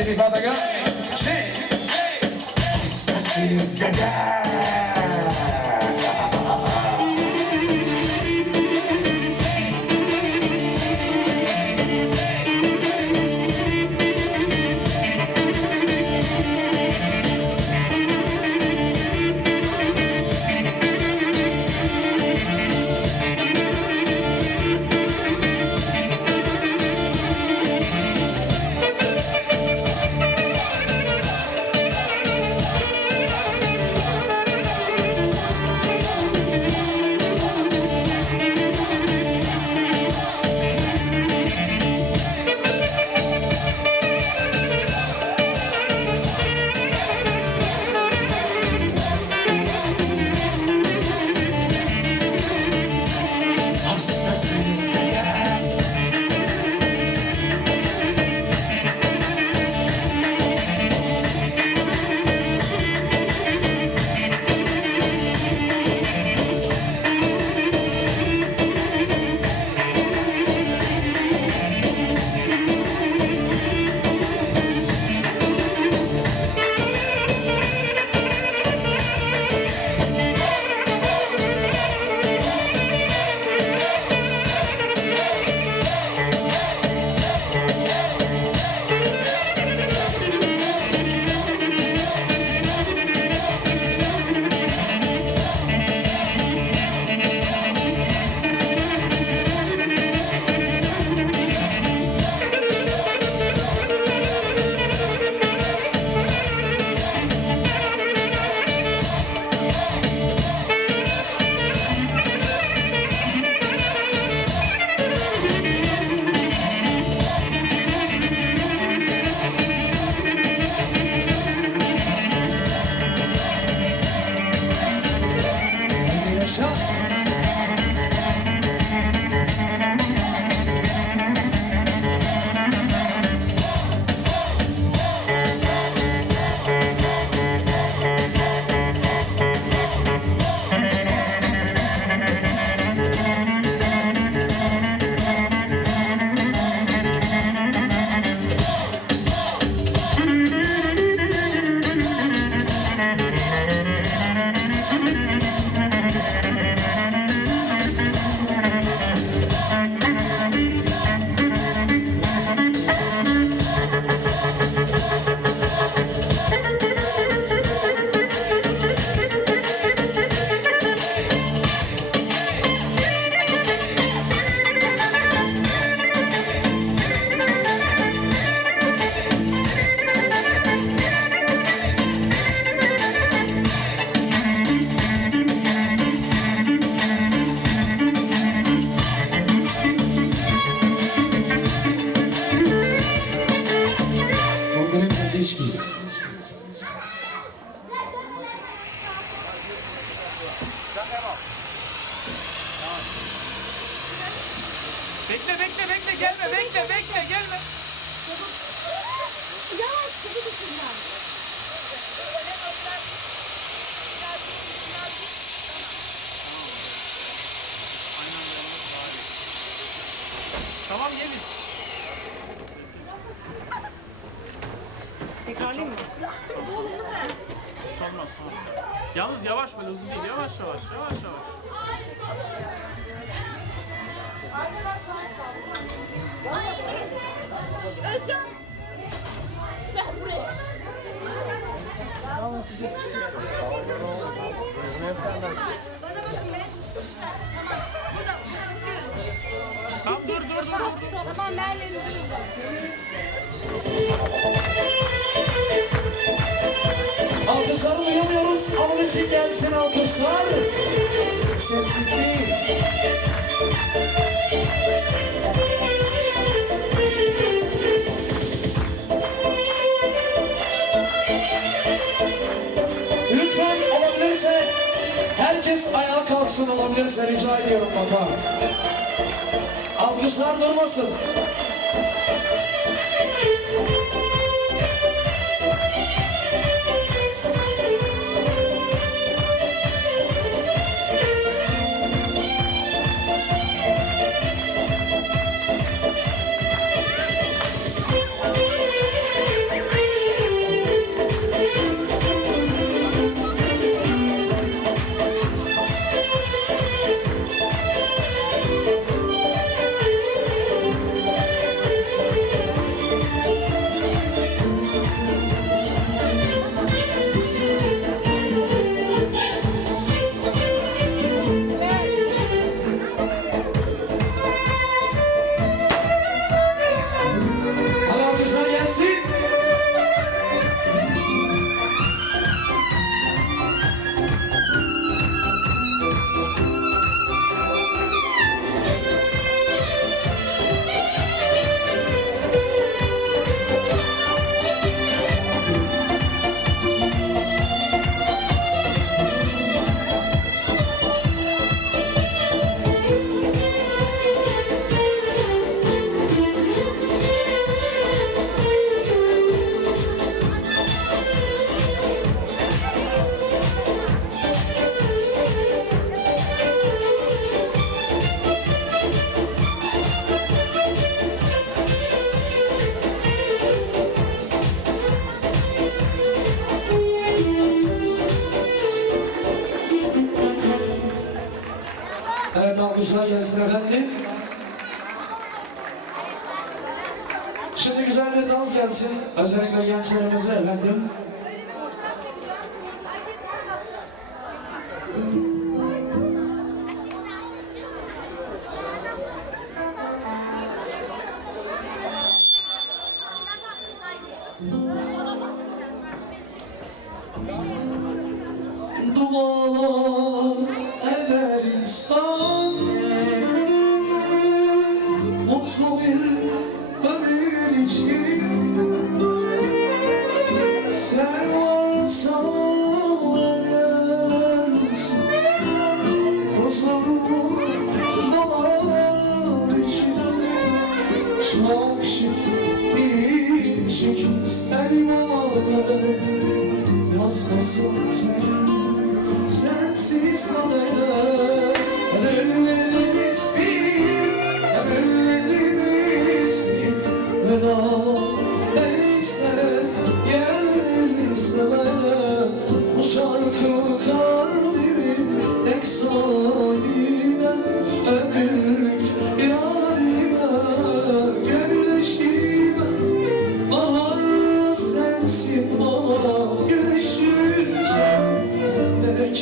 Let me father go. Hey, hey, hey, hey. Gelme bekle için gelsin alkışlar. Ses bitti. Lütfen olabilirse herkes ayağa kalksın olabilirse rica ediyorum bakalım. Alkışlar durmasın. mutlu bir ömür için.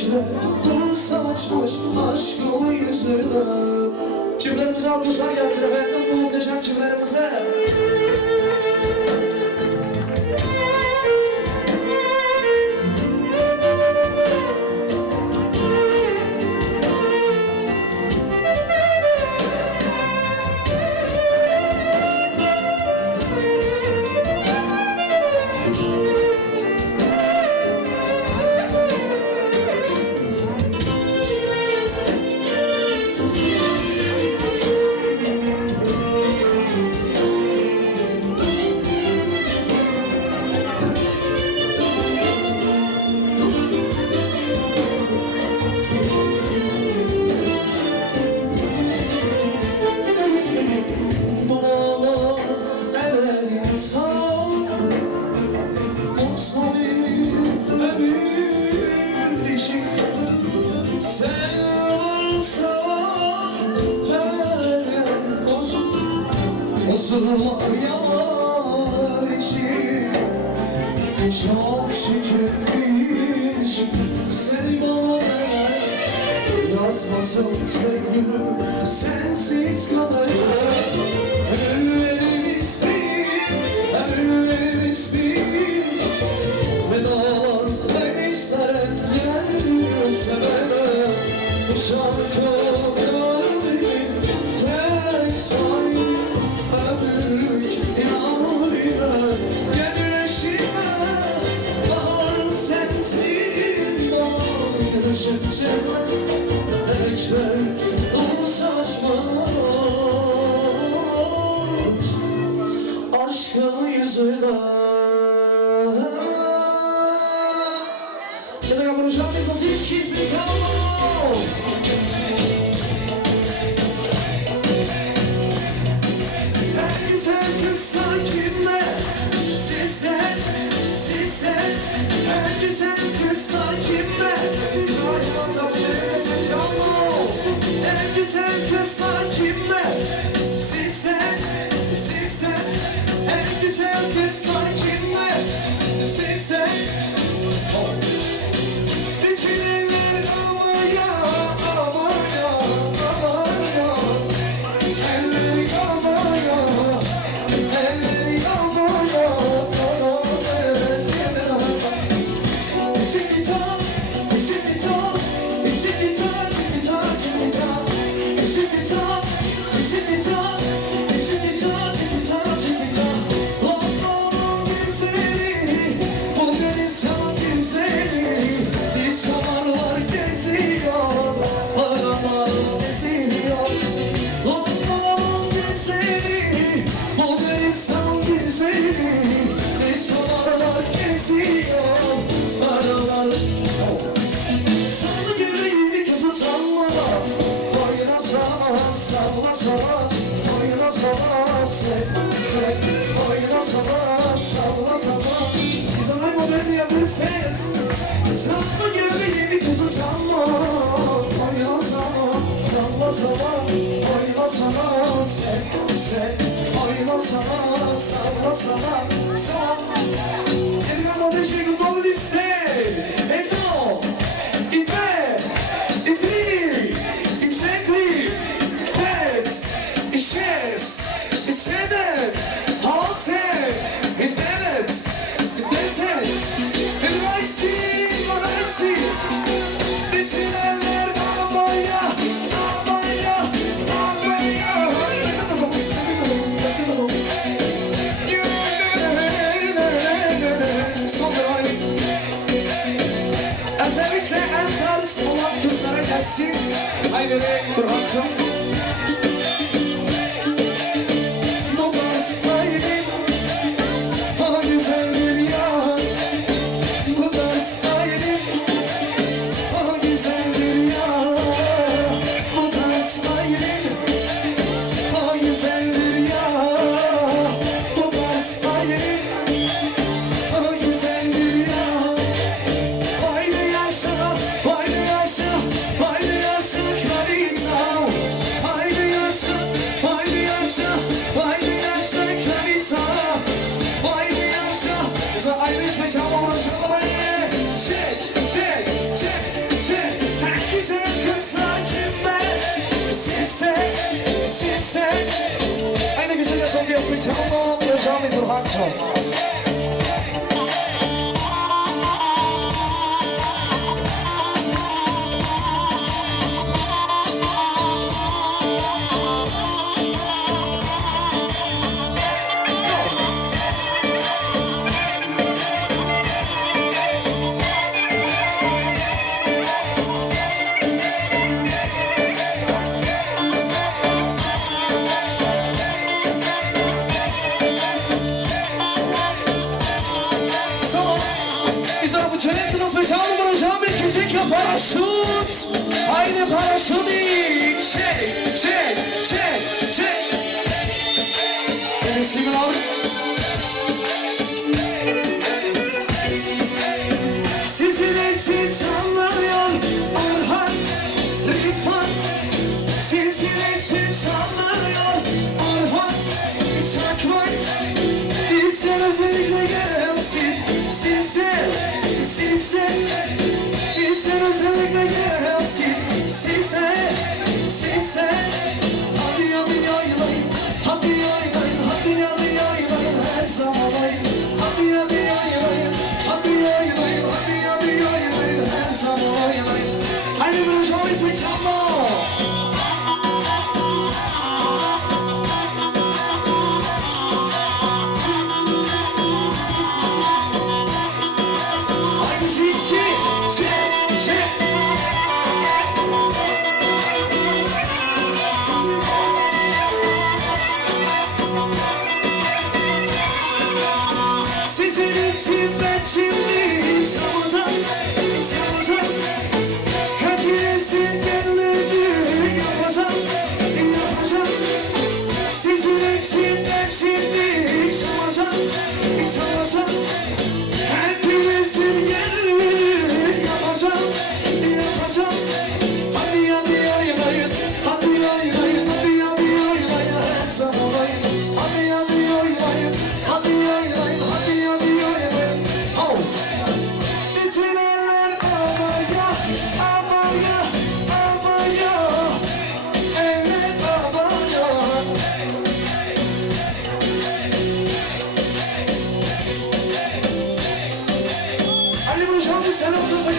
içine Kum saçmış aşk yolu yüzüne Çiftlerimize alkışlar gelsin efendim. Bu muhteşem çiftlerimize. sev, sev Oyna sana, salla sana Kızım hep o beni yapın ses. Kızım mı göbeğimi kızım sanma Oyna sana, salla sana Oyna sana, sev, sev Oyna sana, salla sana Salla Gelmem ateşe gudon liste. Özellikle en tarz olan kızlara gelsin. Haydi be sizse Aynı gücüne son bir ismi çalmam Hocam bir Burhan Çal paraşüt. Aynı paraşütü. Çek, çek, çek, çek. Resim al. Sizin için çalıyor Orhan Rifat Sizin için çalıyor Orhan Çakmak Bizden özellikle gelsin Size, size Özellikle gelsin Size, size. Hadi Sizin için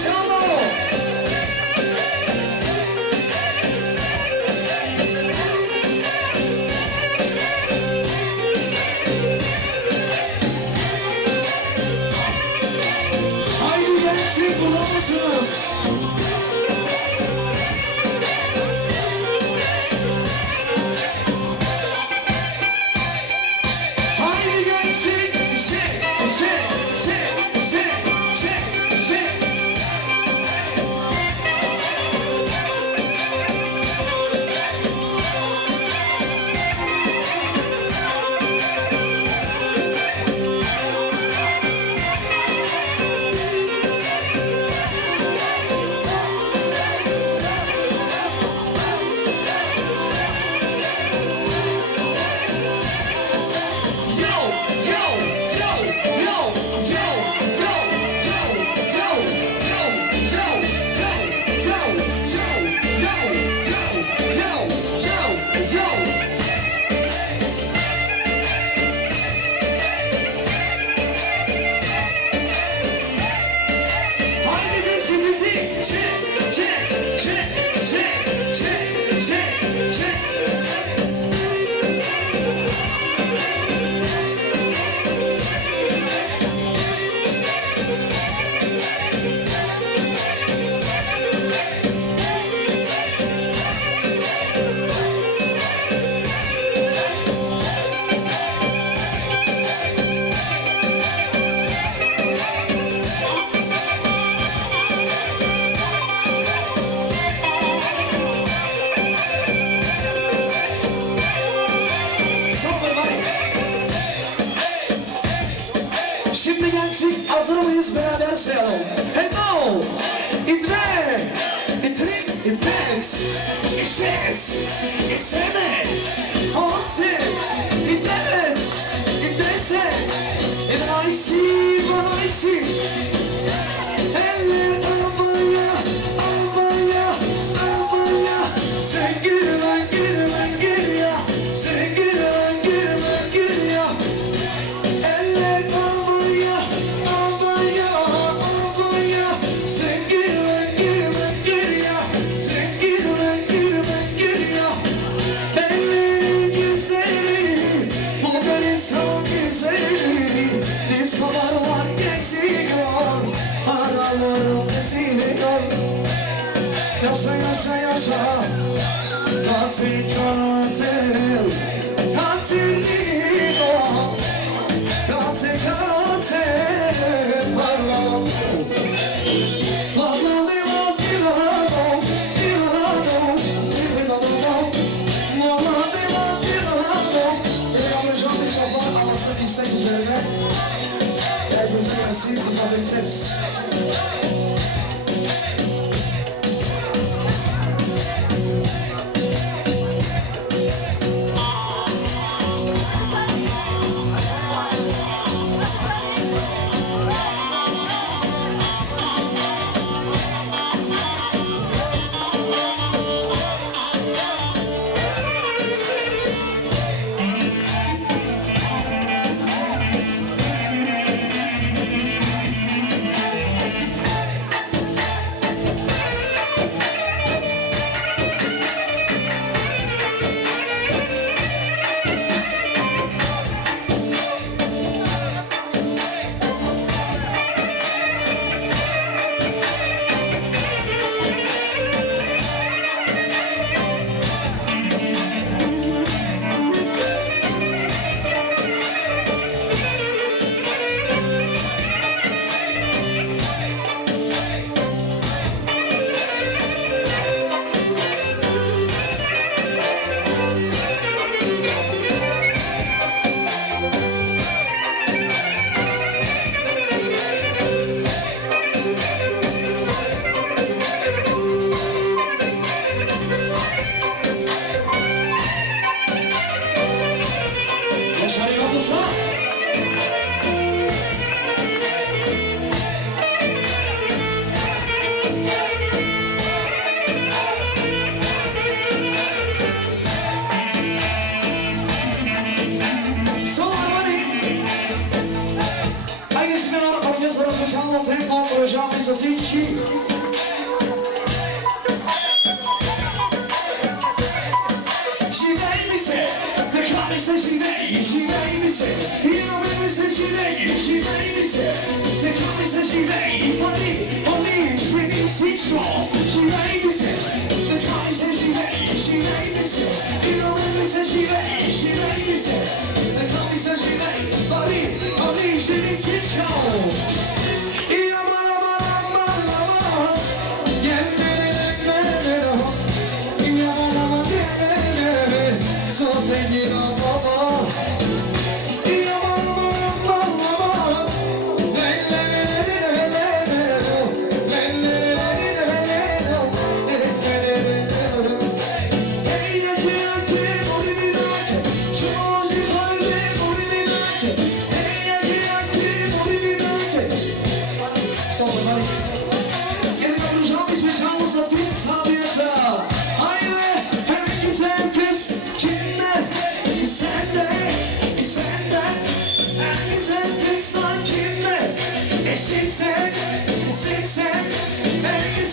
Silver! Eksik hazır mıyız? Beraber sayalım. And now, in three, in three, in dance, in six, in seven, in dance, in dance, misin şimdi içine misin? İnanır mısın şimdi içine misin? Ne kalmışsın şimdi ifade? Onu senin sıçra içine misin? Ne kalmışsın şimdi içine misin? İnanır mısın şimdi içine misin? Ne kalmışsın şimdi ifade? Onu senin sıçra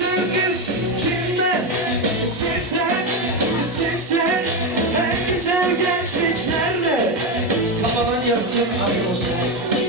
kız kimde? Sizler, sizler En güzel gençlik nerede? Kafadan yatsın arkadaşlar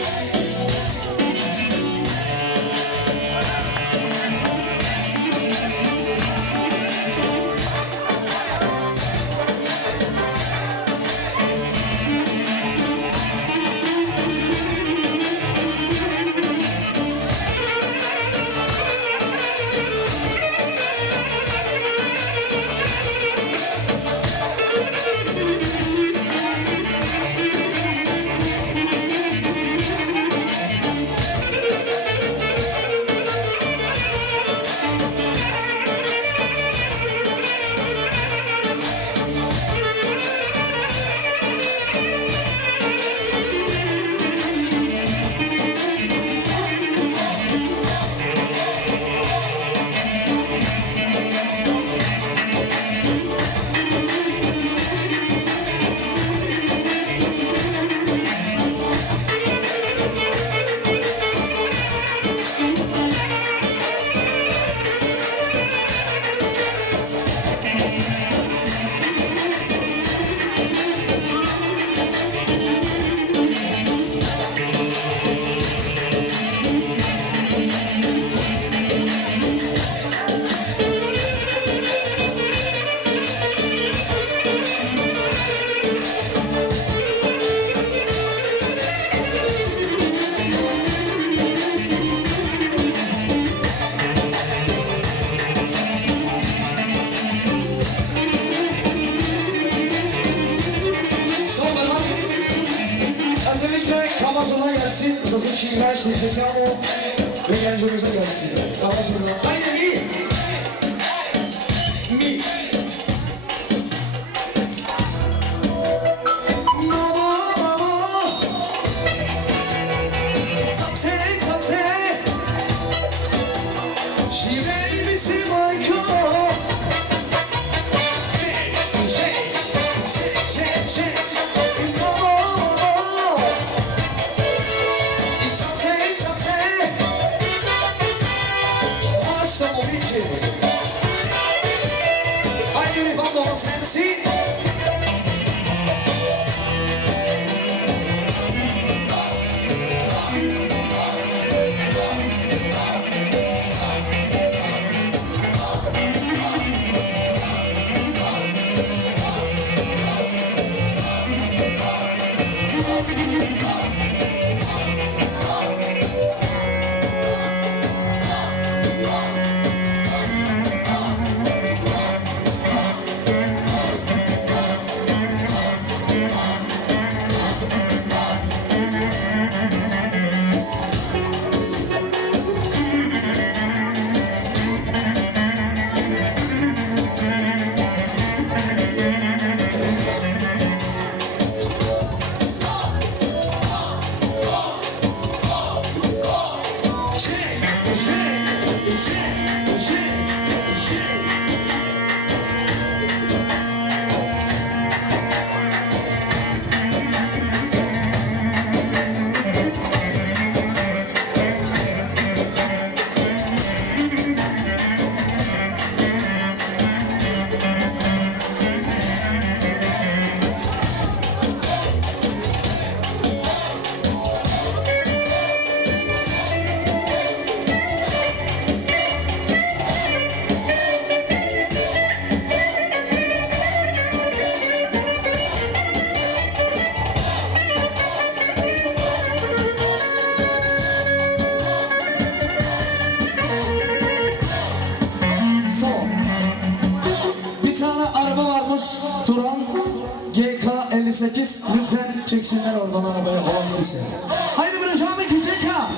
58. Lütfen çeksinler oradan arabaya olan birisi. Haydi bir hocam iki çek ha.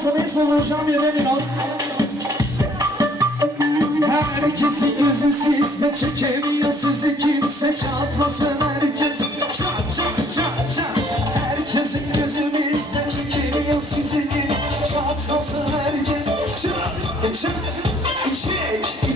Sana soracağım yere bir an. Herkesin yüzü sizde çekemiyor sizi. Kimse çatlasın herkes. Çat çat çat çat. Herkesin bizde çekemiyor müziği çatlasın herkes. Çat, çat, çek